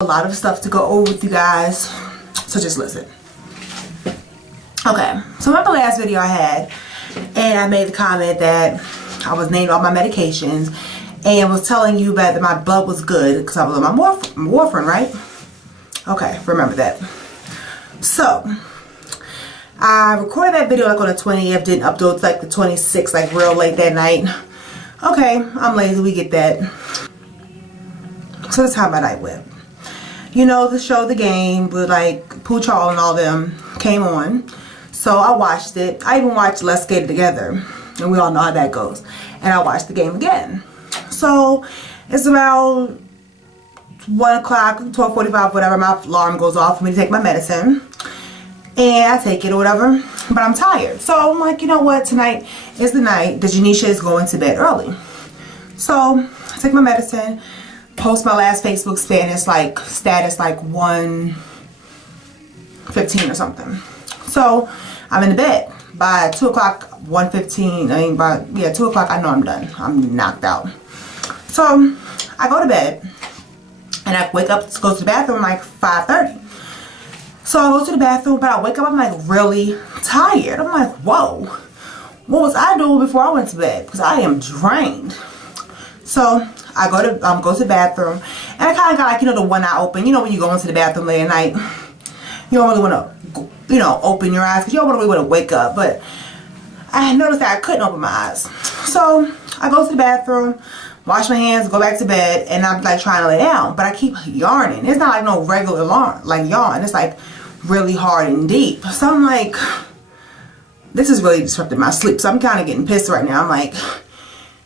A lot of stuff to go over with you guys, so just listen. Okay, so remember the last video I had, and I made the comment that I was naming all my medications and was telling you that my blood was good because I was on my warfarin, right? Okay, remember that. So I recorded that video like on the 20th, didn't upload like the 26th, like real late that night. Okay, I'm lazy, we get that. So that's how my night went. You know, the show The Game with like Pooh Charles and all them came on. So I watched it. I even watched Let's Get It Together. And we all know how that goes. And I watched The Game again. So it's about 1 o'clock, 12:45, whatever. My alarm goes off for me to take my medicine. And I take it or whatever. But I'm tired. So I'm like, you know what? Tonight is the night that Janisha is going to bed early. So I take my medicine. Post my last Facebook status like 1:15 or something. So I'm in the bed by 2 o'clock, 1:15. I mean, by 2 o'clock. I know I'm done. I'm knocked out. So I go to bed and I wake up to go to the bathroom like 5:30. So I go to the bathroom, but I wake up. I'm like really tired. I'm like, whoa, what was I doing before I went to bed? Because I am drained. So I go to the bathroom, and I kind of got like, you know, the one eye open. You know, when you go into the bathroom late at night, you don't really want to, you know, open your eyes because you don't really want to wake up. But I noticed that I couldn't open my eyes. So I go to the bathroom, wash my hands, go back to bed, and I'm like trying to lay down, but I keep yarning. It's not like no regular yawn. It's like really hard and deep. So I'm like, this is really disrupting my sleep. So I'm kind of getting pissed right now. I'm like,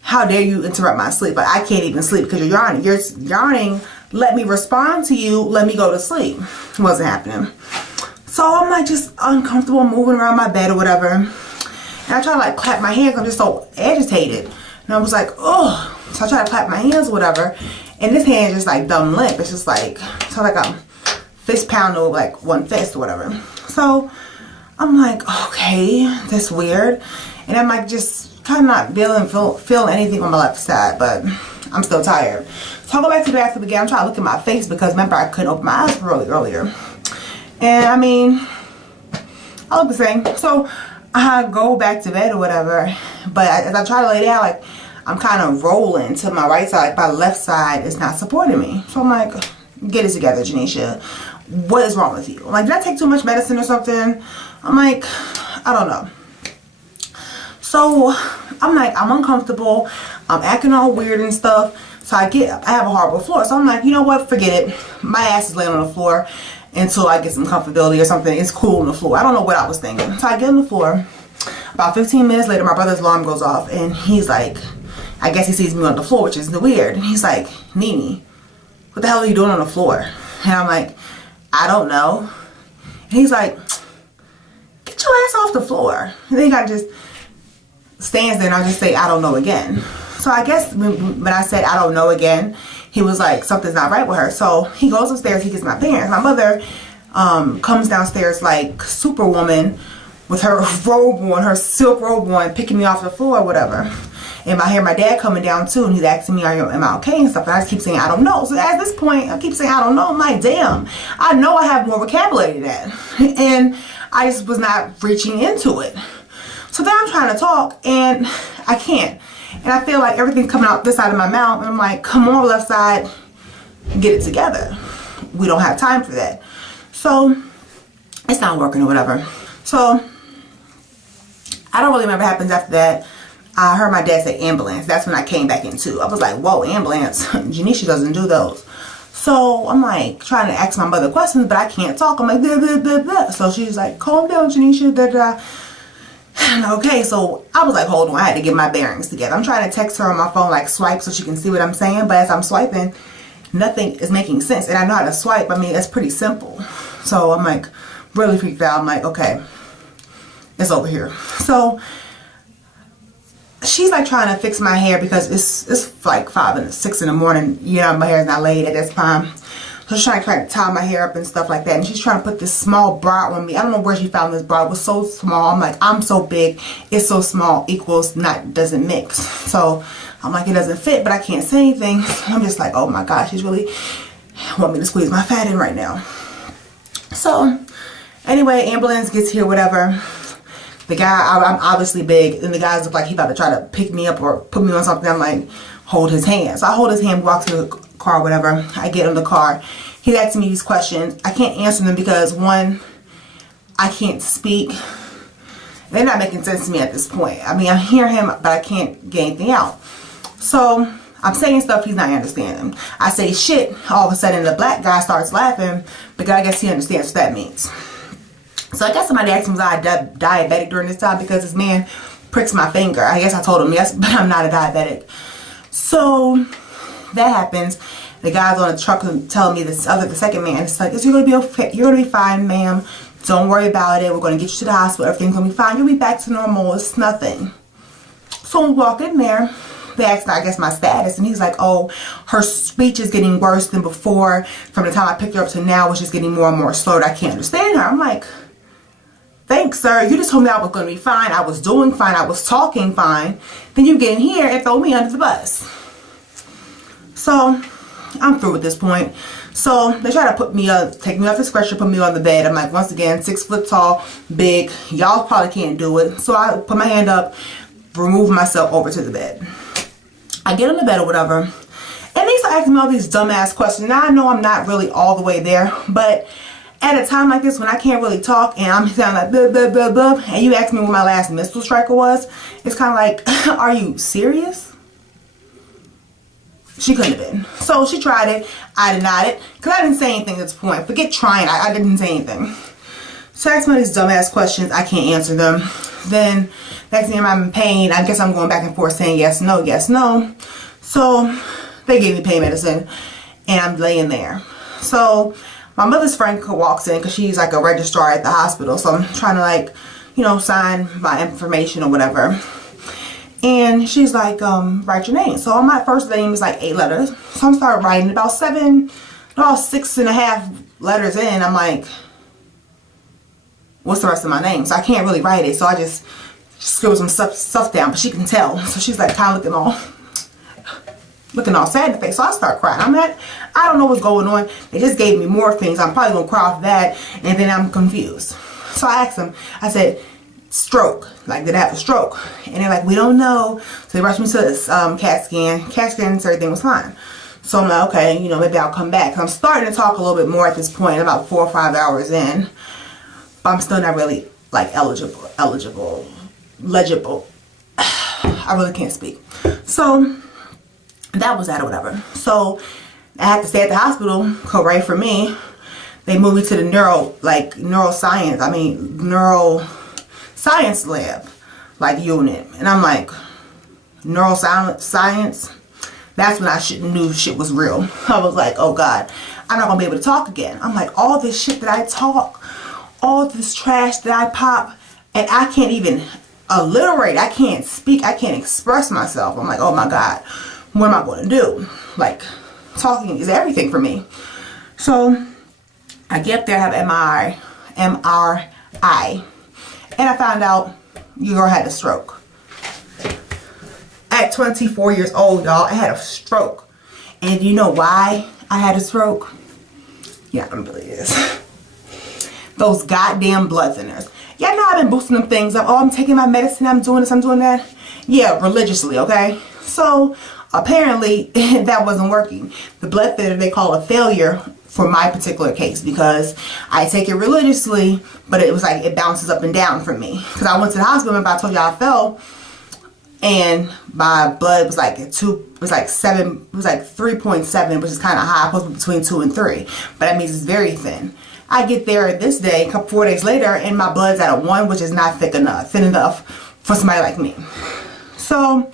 how dare you interrupt my sleep? Like, I can't even sleep because you're yarning. You're yarning. Let me respond to you. Let me go to sleep. It wasn't happening. So I'm like just uncomfortable moving around my bed or whatever. And I try to like clap my hands. I'm just so agitated. And I was like, oh. So I try to clap my hands or whatever. And this hand is just like dumb limp. It's just like, so like a fist pound with like one fist or whatever. So I'm like, okay, that's weird. And I'm like just kind of not feeling anything on my left side, but I'm still tired. So I go back to the bathroom again. I'm trying to look at my face because remember I couldn't open my eyes really earlier. And I mean, I look the same. So I go back to bed or whatever, but as I try to lay down, like I'm kind of rolling to my right side. Like my left side is not supporting me. So I'm like, get it together, Janisha. What is wrong with you? I'm like, did I take too much medicine or something? I'm like, I don't know. So I'm like, I'm uncomfortable. I'm acting all weird and stuff. So I have a horrible floor. So I'm like, you know what? Forget it. My ass is laying on the floor until I get some comfortability or something. It's cool on the floor. I don't know what I was thinking. So I get on the floor. About 15 minutes later, my brother's alarm goes off. And he's like, I guess he sees me on the floor, which is weird. And he's like, Nene, what the hell are you doing on the floor? And I'm like, I don't know. And he's like, get your ass off the floor. And then I just stands there and I just say, I don't know again. So I guess when I said I don't know again, he was like, something's not right with her. So he goes upstairs, he gets my parents. My mother comes downstairs like Superwoman with her robe on, her silk robe on, picking me off the floor or whatever. And I hear my dad coming down too, and he's asking me, am I okay and stuff. And I just keep saying, I don't know. So at this point, I keep saying, I don't know. I'm like, damn, I know I have more vocabulary than that. And I just was not reaching into it. So then I'm trying to talk and I can't. And I feel like everything's coming out this side of my mouth. And I'm like, come on, left side, get it together. We don't have time for that. So it's not working or whatever. So I don't really remember what happens after that. I heard my dad say ambulance. That's when I came back into. I was like, whoa, ambulance. Janisha doesn't do those. So I'm like trying to ask my mother questions, but I can't talk. I'm like, blah, blah, blah, blah. So she's like, calm down, Janisha. Da, da. Okay, so I was like, hold on, I had to get my bearings together. I'm trying to text her on my phone, like swipe so she can see what I'm saying, but as I'm swiping, nothing is making sense. And I know how to swipe. I mean, it's pretty simple. So I'm like really freaked out. I'm like, okay, it's over here. So she's like trying to fix my hair because it's like 5 and 6 in the morning. You know, my hair is not laid at this time. So she's trying to tie my hair up and stuff like that. And she's trying to put this small bra on me. I don't know where she found this bra. It was so small. I'm like, I'm so big. It's so small equals not doesn't mix. So I'm like, it doesn't fit, but I can't say anything. So I'm just like, oh my gosh, she's really Want me to squeeze my fat in right now. So anyway, ambulance gets here, whatever. The guy, I'm obviously big, and the guys look like he about to try to pick me up or put me on something. I'm like, hold his hand. So I hold his hand, walk to the car, whatever. I get in the car. He's asking me these questions. I can't answer them because, one, I can't speak. They're not making sense to me at this point. I mean, I hear him, but I can't get anything out. So I'm saying stuff he's not understanding. I say shit. All of a sudden, the black guy starts laughing because I guess he understands what that means. So I guess somebody asked me was I diabetic during this time because this man pricks my finger. I guess I told him yes, but I'm not a diabetic. So that happens. The guy's on the truck telling me the second man, it's like, you're gonna be okay. You're gonna be fine, ma'am. Don't worry about it. We're gonna get you to the hospital. Everything's gonna be fine. You'll be back to normal. It's nothing. So we walk in there. They asked, I guess, my status, and he's like, oh, her speech is getting worse than before. From the time I picked her up to now, it's just getting more and more slurred. I can't understand her. I'm like, thanks, sir. You just told me I was going to be fine. I was doing fine. I was talking fine. Then you get in here and throw me under the bus. So I'm through at this point. So they try to put me up, take me off the stretcher, put me on the bed. I'm like, once again, 6 foot tall, big. Y'all probably can't do it. So I put my hand up, remove myself over to the bed. I get on the bed or whatever. And they start asking me all these dumbass questions. Now I know I'm not really all the way there, but at a time like this when I can't really talk and I'm sounding like blah, blah, blah, blah, and you ask me what my last missile striker was, it's kind of like, are you serious? She couldn't have been. So she tried it. I denied it because I didn't say anything at this point. Forget trying. I didn't say anything. So I asked me these dumbass questions. I can't answer them. Then next thing I'm in pain. I guess I'm going back and forth saying yes, no, yes, no. So they gave me pain medicine and I'm laying there. So my mother's friend walks in because she's like a registrar at the hospital. So I'm trying to, like, you know, sign my information or whatever. And she's like, write your name. So my first name is like 8 letters. So I'm starting writing about 6.5 letters in. I'm like, what's the rest of my name? So I can't really write it. So I just scribble some stuff down, but she can tell. So she's like kind of looking all sad in the face. So I start crying. I don't know what's going on. They just gave me more things. I'm probably gonna cry off that, and then I'm confused. So I asked them, I said, stroke, like, did I have a stroke? And they're like, we don't know. So they rushed me to this CAT scan. CAT scan, so everything was fine. So I'm like, okay, you know, maybe I'll come back. I'm starting to talk a little bit more at this point, about 4 or 5 hours in, but I'm still not really like legible. I really can't speak. So that was that or whatever. So I had to stay at the hospital. Hooray for me. They moved me to the neuroscience lab, like, unit. And I'm like, neuroscience? That's when I knew shit was real. I was like, oh God, I'm not gonna be able to talk again. I'm like, all this shit that I talk, all this trash that I pop, and I can't even alliterate. I can't speak. I can't express myself. I'm like, oh my God, what am I going to do? Like, talking is everything for me. So I get up there, have MRI, and I found out your girl had a stroke. At 24 years old, y'all, I had a stroke. And you know why I had a stroke? Yeah, I'm believe this. Those goddamn blood thinners. Y'all know I've been boosting them things up. Oh, I'm taking my medicine, I'm doing this, I'm doing that. Yeah, religiously, okay? So apparently that wasn't working. The blood thinner they call a failure for my particular case because I take it religiously, but it was like it bounces up and down for me. Because I went to the hospital, remember I told you I fell, and my blood was like 3.7, which is kind of high, supposed to be between 2 and 3, but that means it's very thin. I get there this day, 4 days later, and my blood's at a 1, which is not thin enough for somebody like me. So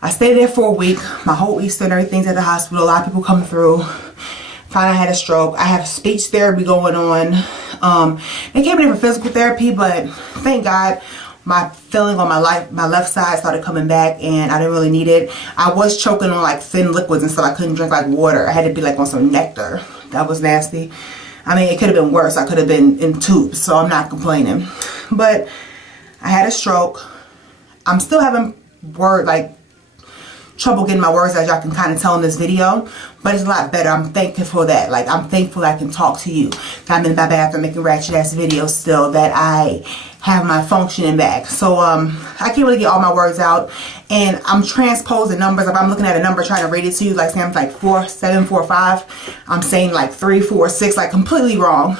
I stayed there for a week. My whole Easter and everything's at the hospital. A lot of people come through. Found I had a stroke. I have speech therapy going on. They came in for physical therapy, but thank God my feeling on my left side started coming back, and I didn't really need it. I was choking on like thin liquids and stuff. I couldn't drink like water. I had to be like on some nectar. That was nasty. I mean, it could have been worse. I could have been in tubes, so I'm not complaining. But I had a stroke. I'm still having trouble getting my words, as y'all can kind of tell in this video, but it's a lot better. I'm thankful for that. Like, I'm thankful I can talk to you. I'm in my bathroom making ratchet ass videos still, that I have my functioning back. So I can't really get all my words out, and I'm transposing numbers. If I'm looking at a number trying to read it to you, like say I'm like 4, 7, 4, 5, I'm saying like 3, 4, 6, like completely wrong,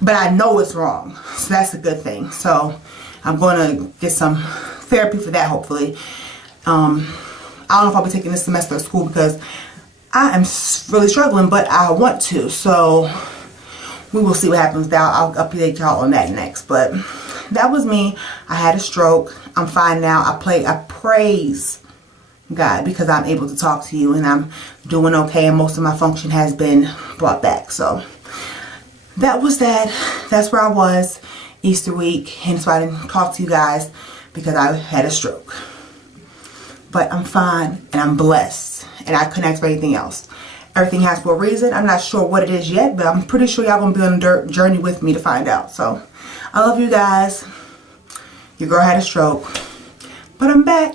but I know it's wrong, so that's a good thing. So I'm going to get some therapy for that, hopefully. I don't know if I'll be taking this semester of school because I am really struggling, but I want to. So we will see what happens now. I'll update y'all on that next. But that was me. I had a stroke. I'm fine now. I praise God because I'm able to talk to you and I'm doing okay, and most of my function has been brought back. So that was that. That's where I was Easter week, and so I didn't talk to you guys because I had a stroke. But I'm fine and I'm blessed, and I couldn't ask for anything else. Everything has for a reason. I'm not sure what it is yet, but I'm pretty sure y'all gonna be on a journey with me to find out. So I love you guys. Your girl had a stroke, but I'm back.